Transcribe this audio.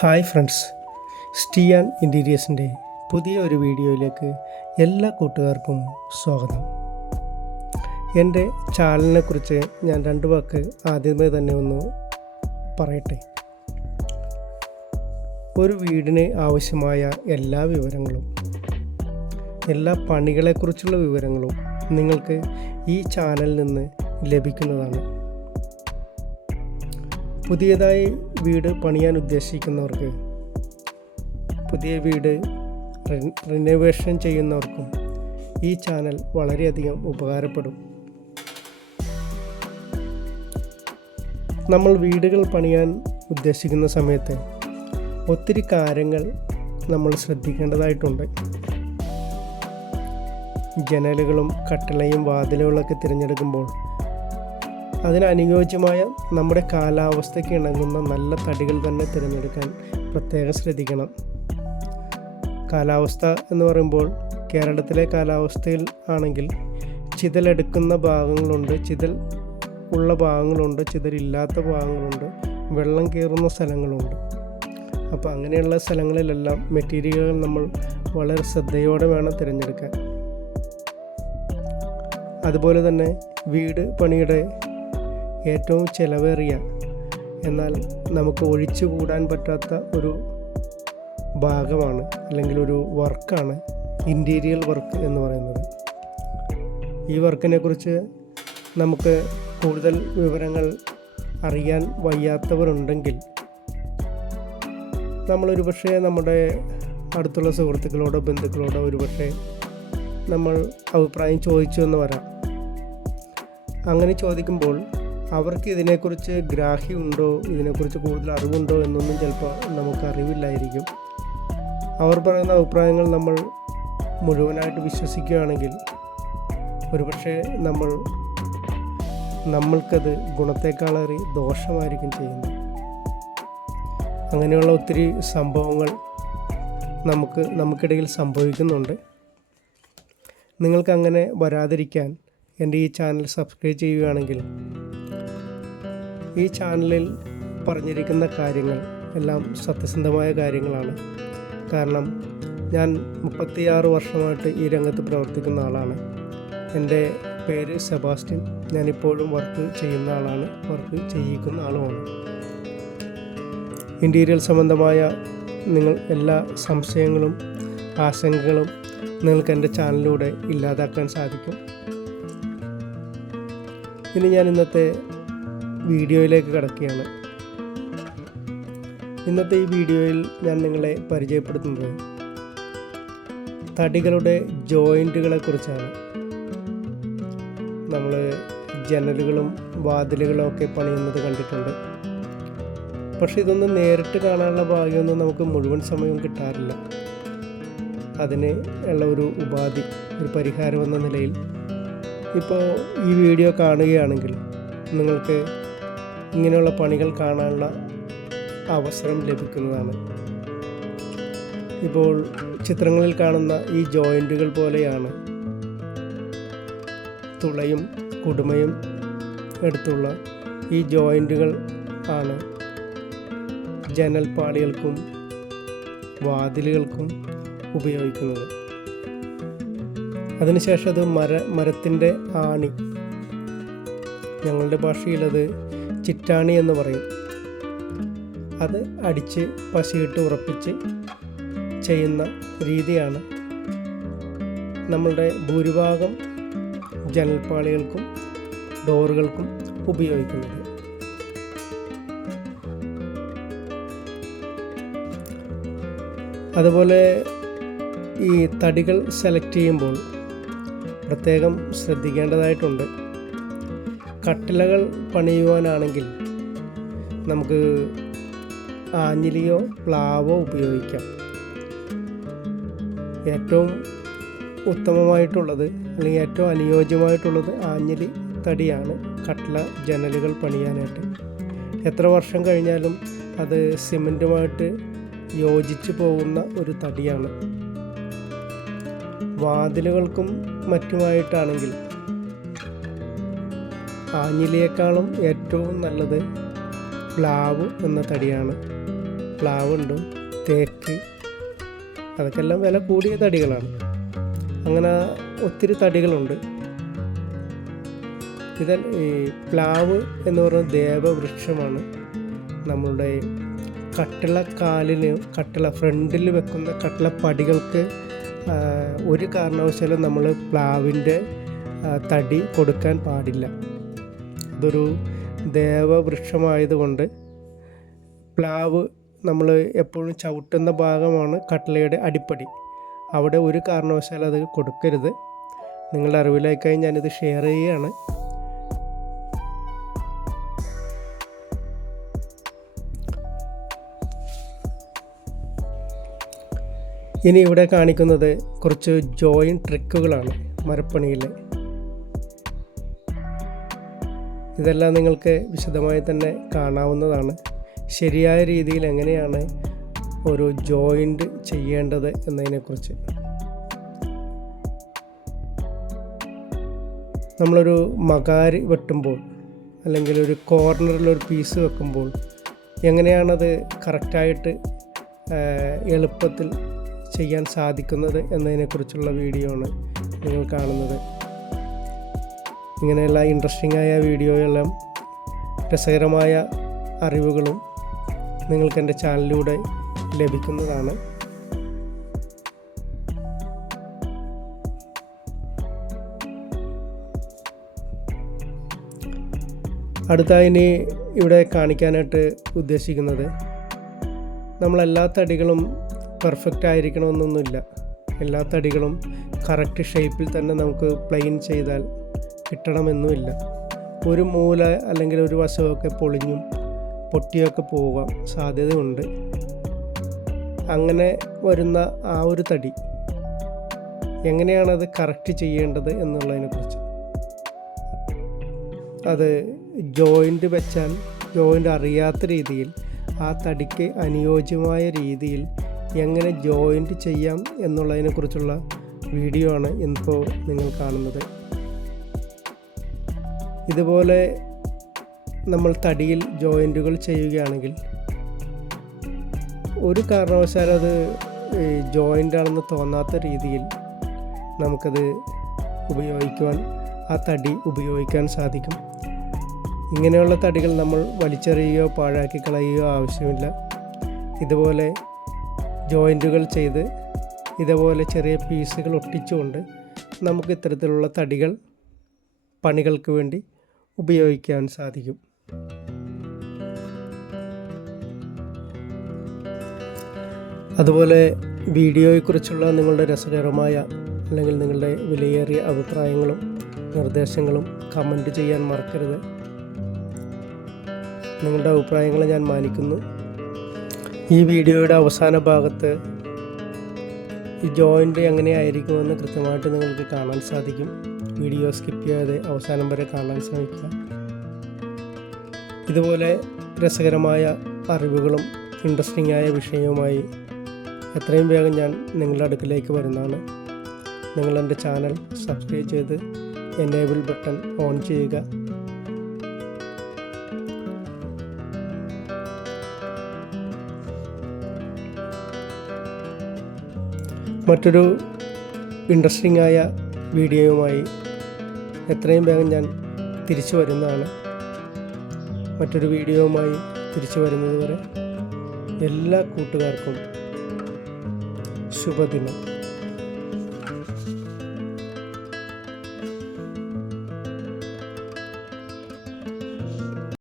Hi friends. സ്റ്റിയാൻ ഇന്റീരിയേഴ്സിന്റെ പുതിയ ഒരു വീഡിയോയിലേക്ക് എല്ലാ കൂട്ടുകാർക്കും സ്വാഗതം. എന്റെ ചാനലിനെക്കുറിച്ച് ഞാൻ രണ്ട് വാക്ക് ആദ്യമേ തന്നെ ഒന്ന് പറയട്ടെ. ഒരു വീടിന് ആവശ്യമായ എല്ലാ വിവരങ്ങളും എല്ലാ പണികളെക്കുറിച്ചുള്ള വിവരങ്ങളും നിങ്ങൾക്ക് ഈ ചാനലിൽ നിന്ന് ലഭിക്കുന്നതാണ്. പുതിയതായി വീട് പണിയാൻ ഉദ്ദേശിക്കുന്നവർക്ക് പുതിയ വീട് റിനോവേഷൻ ചെയ്യുന്നവർക്കും ഈ ചാനൽ വളരെയധികം ഉപകാരപ്പെടും. നമ്മൾ വീടുകൾ പണിയാൻ ഉദ്ദേശിക്കുന്ന സമയത്ത് ഒത്തിരി കാര്യങ്ങൾ നമ്മൾ ശ്രദ്ധിക്കേണ്ടതായിട്ടുണ്ട്. ജനലുകളും കട്ടിളയും വാതിലുകളൊക്കെ തിരഞ്ഞെടുക്കുമ്പോൾ അതിന് അനുയോജ്യമായ നമ്മുടെ കാലാവസ്ഥയ്ക്ക് ഇണങ്ങുന്ന നല്ല തടികൾ തന്നെ തിരഞ്ഞെടുക്കാൻ പ്രത്യേകം ശ്രദ്ധിക്കണം. കാലാവസ്ഥ എന്ന് പറയുമ്പോൾ കേരളത്തിലെ കാലാവസ്ഥയിൽ ആണെങ്കിൽ ചിതലെടുക്കുന്ന ഭാഗങ്ങളുണ്ട് ചിതൽ ഉള്ള ഭാഗങ്ങളുണ്ട് ചിതലില്ലാത്ത ഭാഗങ്ങളുണ്ട് വെള്ളം കയറുന്ന സ്ഥലങ്ങളുണ്ട്. അപ്പോൾ അങ്ങനെയുള്ള സ്ഥലങ്ങളിലെല്ലാം മെറ്റീരിയലുകൾ നമ്മൾ വളരെ ശ്രദ്ധയോടെ വേണം തിരഞ്ഞെടുക്കാൻ. അതുപോലെ തന്നെ വീട് പണിയുടെ ഏറ്റവും ചിലവേറിയ എന്നാൽ നമുക്ക് ഒഴിച്ചുകൂടാൻ പറ്റാത്ത ഒരു ഭാഗമാണ് അല്ലെങ്കിൽ ഒരു വർക്കാണ് ഇന്റീരിയൽ വർക്ക് എന്ന് പറയുന്നത്. ഈ വർക്കിനെ കുറിച്ച് നമുക്ക് കൂടുതൽ വിവരങ്ങൾ അറിയാൻ വയ്യാത്തവരുണ്ടെങ്കിൽ നമ്മളൊരു പക്ഷേ നമ്മുടെ അടുത്തുള്ള സുഹൃത്തുക്കളോടോ ബന്ധുക്കളോടോ ഒരു പക്ഷേ നമ്മൾ അഭിപ്രായം ചോദിച്ചു എന്ന് വരാം. അങ്ങനെ ചോദിക്കുമ്പോൾ അവർക്ക് ഇതിനെക്കുറിച്ച് ഗ്രാഹ്യമുണ്ടോ? ഇതിനെക്കുറിച്ച് കൂടുതൽ അറിവുണ്ടോ? എന്നൊന്നും ചിലപ്പോൾ നമുക്ക് അറിവില്ലായിരിക്കും അവർ പറയുന്ന അഭിപ്രായങ്ങൾ നമ്മൾ മുഴുവനായിട്ട് വിശ്വസിക്കുകയാണെങ്കിൽ ഒരുപക്ഷെ നമ്മൾ നമ്മൾക്കത് ഗുണത്തെക്കാളേറി ദോഷമായിരിക്കും ചെയ്യുന്നത്. അങ്ങനെയുള്ള ഒത്തിരി സംഭവങ്ങൾ നമുക്ക് നമുക്കിടയിൽ സംഭവിക്കുന്നുണ്ട്. നിങ്ങൾക്കങ്ങനെ വരാതിരിക്കാൻ എന്റെ ഈ ചാനൽ സബ്സ്ക്രൈബ് ചെയ്യുകയാണെങ്കിൽ ഈ ചാനലിൽ പറഞ്ഞിരിക്കുന്ന കാര്യങ്ങൾ എല്ലാം സത്യസന്ധമായ കാര്യങ്ങളാണ്. കാരണം ഞാൻ മുപ്പത്തിയാറ് വർഷമായിട്ട് ഈ രംഗത്ത് പ്രവർത്തിക്കുന്ന ആളാണ്. എന്റെ പേര് സെബാസ്റ്റ്യൻ. ഞാനിപ്പോഴും വർക്ക് ചെയ്യുന്ന ആളാണ്. വർക്ക് ചെയ്യിക്കുന്ന ആളുമാണ്. ഇന്റീരിയൽ സംബന്ധമായ നിങ്ങൾ എല്ലാ സംശയങ്ങളും ആശങ്കകളും നിങ്ങൾക്ക് എന്റെ ചാനലിലൂടെ ഇല്ലാതാക്കാൻ സാധിക്കും. ഇനി ഞാൻ ഇന്നത്തെ വീഡിയോയിലേക്ക് കിടക്കുകയാണ്. ഇന്നത്തെ ഈ വീഡിയോയിൽ ഞാൻ നിങ്ങളെ പരിചയപ്പെടുത്തുന്നത് തടികളുടെ ജോയിന്റുകളെ കുറിച്ചാണ്. നമ്മൾ ജനലുകളും വാതിലുകളും ഒക്കെ പണിയുന്നത് കണ്ടിട്ടുണ്ട്. പക്ഷെ ഇതൊന്നും നേരിട്ട് കാണാനുള്ള ഭാഗ്യമൊന്നും നമുക്ക് മുഴുവൻ സമയവും കിട്ടാറില്ല. അതിന് ഉള്ള ഒരു ഉപാധി ഒരു പരിഹാരം എന്ന നിലയിൽ. ഇപ്പോൾ ഈ വീഡിയോ കാണുകയാണെങ്കിൽ നിങ്ങൾക്ക് ഇങ്ങനെയുള്ള പണികൾ കാണാനുള്ള അവസരം ലഭിക്കുന്നതാണ്. ഇപ്പോൾ ചിത്രങ്ങളിൽ കാണുന്ന ഈ ജോയിന്റുകൾ പോലെയാണ് തുളയും കുടുമയും എടുത്തുള്ള ഈ ജോയിന്റുകൾ ആണ്. ജനൽപ്പാളികൾക്കും വാതിലുകൾക്കും ഉപയോഗിക്കുന്നത്. അതിനുശേഷം അത് മര മരത്തിന്റെ ആണി. ഞങ്ങളുടെ ഭാഷയിൽ അത് ചിറ്റാണി എന്ന് പറയും. അത് അടിച്ച് പശിയിട്ട് ഉറപ്പിച്ച് ചെയ്യുന്ന രീതിയാണ് നമ്മളുടെ ഭൂരിഭാഗം ജനൽപ്പാളികൾക്കും ഡോറുകൾക്കും ഉപയോഗിക്കുന്നത്. അതുപോലെ ഈ തടികൾ സെലക്ട് ചെയ്യുമ്പോൾ പ്രത്യേകം ശ്രദ്ധിക്കേണ്ടതായിട്ടുണ്ട്. കട്ടിലകൾ പണിയുവാനാണെങ്കിൽ നമുക്ക് ആഞ്ഞിലിയോ പ്ലാവോ ഉപയോഗിക്കാം. ഏറ്റവും ഉത്തമമായിട്ടുള്ളത് അല്ലെങ്കിൽ ഏറ്റവും അനുയോജ്യമായിട്ടുള്ളത് ആഞ്ഞിലി തടിയാണ്. കട്ടില ജനലുകൾ പണിയാനായിട്ട്. എത്ര വർഷം കഴിഞ്ഞാലും അത് സിമെന്റുമായിട്ട് യോജിച്ച് പോകുന്ന ഒരു തടിയാണ്. വാതിലുകൾക്കും മറ്റുമായിട്ടാണെങ്കിൽ ആഞ്ഞിലിയേക്കാളും ഏറ്റവും നല്ലത് പ്ലാവ് എന്ന തടിയാണ്. പ്ലാവുണ്ട് തേക്ക് അതൊക്കെ എല്ലാം വില കൂടിയ തടികളാണ്. അങ്ങനെ ഒത്തിരി തടികളുണ്ട്. ഇത് ഈ പ്ലാവ് എന്ന് പറയുന്ന ദേവവൃക്ഷമാണ് നമ്മളുടെ കട്ടിള കാലിന് കട്ടിള ഫ്രണ്ടിൽ വെക്കുന്ന കട്ടിള പടികൾക്ക് ഒരു കാരണവശാലും നമ്മൾ പ്ലാവിന്റെ തടി കൊടുക്കാൻ പാടില്ല. അതൊരു ദേവവൃക്ഷമായതുകൊണ്ട് പ്ലാവ് നമ്മൾ എപ്പോഴും ചവിട്ടുന്ന ഭാഗമാണ് കട്ടിലയുടെ അടിപ്പടി. അവിടെ ഒരു കാരണവശാലും അത് കൊടുക്കരുത്. നിങ്ങളുടെ അറിവിലേക്കായി ഞാനിത് ഷെയർ ചെയ്യുകയാണ്. ഇനി ഇവിടെ കാണിക്കുന്നത് കുറച്ച് ജോയിൻ ട്രിക്കുകളാണ് മരപ്പണിയിലെ. ഇതെല്ലാം നിങ്ങൾക്ക് വിശദമായി തന്നെ കാണാവുന്നതാണ്. ശരിയായ രീതിയിൽ എങ്ങനെയാണ് ഒരു ജോയിന്റ് ചെയ്യേണ്ടത് എന്നതിനെക്കുറിച്ച്. നമ്മളൊരു മകാരി വെട്ടുമ്പോൾ അല്ലെങ്കിൽ ഒരു കോർണറിൽ ഒരു പീസ് വെക്കുമ്പോൾ എങ്ങനെയാണത് കറക്റ്റായിട്ട് എളുപ്പത്തിൽ ചെയ്യാൻ സാധിക്കുന്നത് എന്നതിനെക്കുറിച്ചുള്ള വീഡിയോ ആണ് നിങ്ങൾ കാണുന്നത്. ഇങ്ങനെയുള്ള ഇൻട്രസ്റ്റിംഗ് ആയ വീഡിയോയെല്ലാം രസകരമായ അറിവുകളും നിങ്ങൾക്ക് എന്റെ ചാനലിലൂടെ ലഭിക്കുന്നതാണ്. അടുത്ത ഇനി ഇവിടെ കാണിക്കാനായിട്ട് ഉദ്ദേശിക്കുന്നത് നമ്മളെല്ലാ തടികളും പെർഫെക്റ്റ് ആയിരിക്കണമെന്നൊന്നുമില്ല. എല്ലാ തടികളും കറക്റ്റ് ഷേപ്പിൽ തന്നെ നമുക്ക് പ്ലെയിൻ ചെയ്താൽ കിട്ടണമെന്നുമില്ല. ഒരു മൂല അല്ലെങ്കിൽ ഒരു വശമൊക്കെ പൊളിഞ്ഞും പൊട്ടിയൊക്കെ പോകാൻ സാധ്യതയുണ്ട്. അങ്ങനെ വരുന്ന ആ ഒരു തടി എങ്ങനെയാണത് കറക്റ്റ് ചെയ്യേണ്ടത് എന്നുള്ളതിനെക്കുറിച്ച്. അത് ജോയിന്റ് വെച്ചാൽ ജോയിന്റ് അറിയാത്ത രീതിയിൽ ആ തടിക്ക് അനുയോജ്യമായ രീതിയിൽ എങ്ങനെ ജോയിന്റ് ചെയ്യാം എന്നുള്ളതിനെക്കുറിച്ചുള്ള വീഡിയോ ആണ് ഇപ്പോൾ നിങ്ങൾ കാണുന്നത്. ഇതുപോലെ നമ്മൾ തടിയിൽ ജോയിന്റുകൾ ചെയ്യുകയാണെങ്കിൽ ഒരു കാരണവശാലും അത് ജോയിന്റ് ആണെന്ന് തോന്നാത്ത രീതിയിൽ നമുക്കത് ഉപയോഗിക്കുവാൻ ആ തടി ഉപയോഗിക്കാൻ സാധിക്കും. ഇങ്ങനെയുള്ള തടികൾ നമ്മൾ വലിച്ചെറിയുകയോ പാഴാക്കി കളയുകയോ ആവശ്യമില്ല. ഇതുപോലെ ജോയിന്റുകൾ ചെയ്ത് ഇതുപോലെ ചെറിയ പീസുകൾ ഒട്ടിച്ചുകൊണ്ട് നമുക്ക് ഇത്തരത്തിലുള്ള തടികൾ പണികൾക്ക് വേണ്ടി ഉപയോഗിക്കാൻ സാധിക്കും. അതുപോലെ വീഡിയോയെക്കുറിച്ചുള്ള നിങ്ങളുടെ രസകരമായ അല്ലെങ്കിൽ നിങ്ങളുടെ വിലയേറിയ അഭിപ്രായങ്ങളും നിർദ്ദേശങ്ങളും കമന്റ് ചെയ്യാൻ മറക്കരുത്. നിങ്ങളുടെ അഭിപ്രായങ്ങൾ ഞാൻ മാനിക്കുന്നു. ഈ വീഡിയോയുടെ അവസാന ഭാഗത്ത് ഈ ജോയിന്റ് എങ്ങനെയായിരിക്കുമെന്ന് കൃത്യമായിട്ട് നിങ്ങൾക്ക് കാണാൻ സാധിക്കും. വീഡിയോ സ്കിപ്പ് ചെയ്യാതെ അവസാനം വരെ കാണാൻ ശ്രമിക്കുക. ഇതുപോലെ രസകരമായ അറിവുകളും ഇൻട്രസ്റ്റിംഗ് ആയ വിഷയവുമായി എത്രയും വേഗം ഞാൻ നിങ്ങളുടെ അടുക്കിലേക്ക് വരുന്നതാണ്. നിങ്ങൾ എന്റെ ചാനൽ സബ്സ്ക്രൈബ് ചെയ്ത് എനേബിൾ ബട്ടൺ ഓൺ ചെയ്യുക. മറ്റൊരു ഇൻട്രസ്റ്റിംഗ് ആയ വീഡിയോയുമായി എത്രയും വേഗം ഞാൻ തിരിച്ചു വരുന്നതാണ്. മറ്റൊരു വീഡിയോവുമായി തിരിച്ചു വരുന്നതുവരെ എല്ലാ കൂട്ടുകാർക്കും ശുഭദിനം.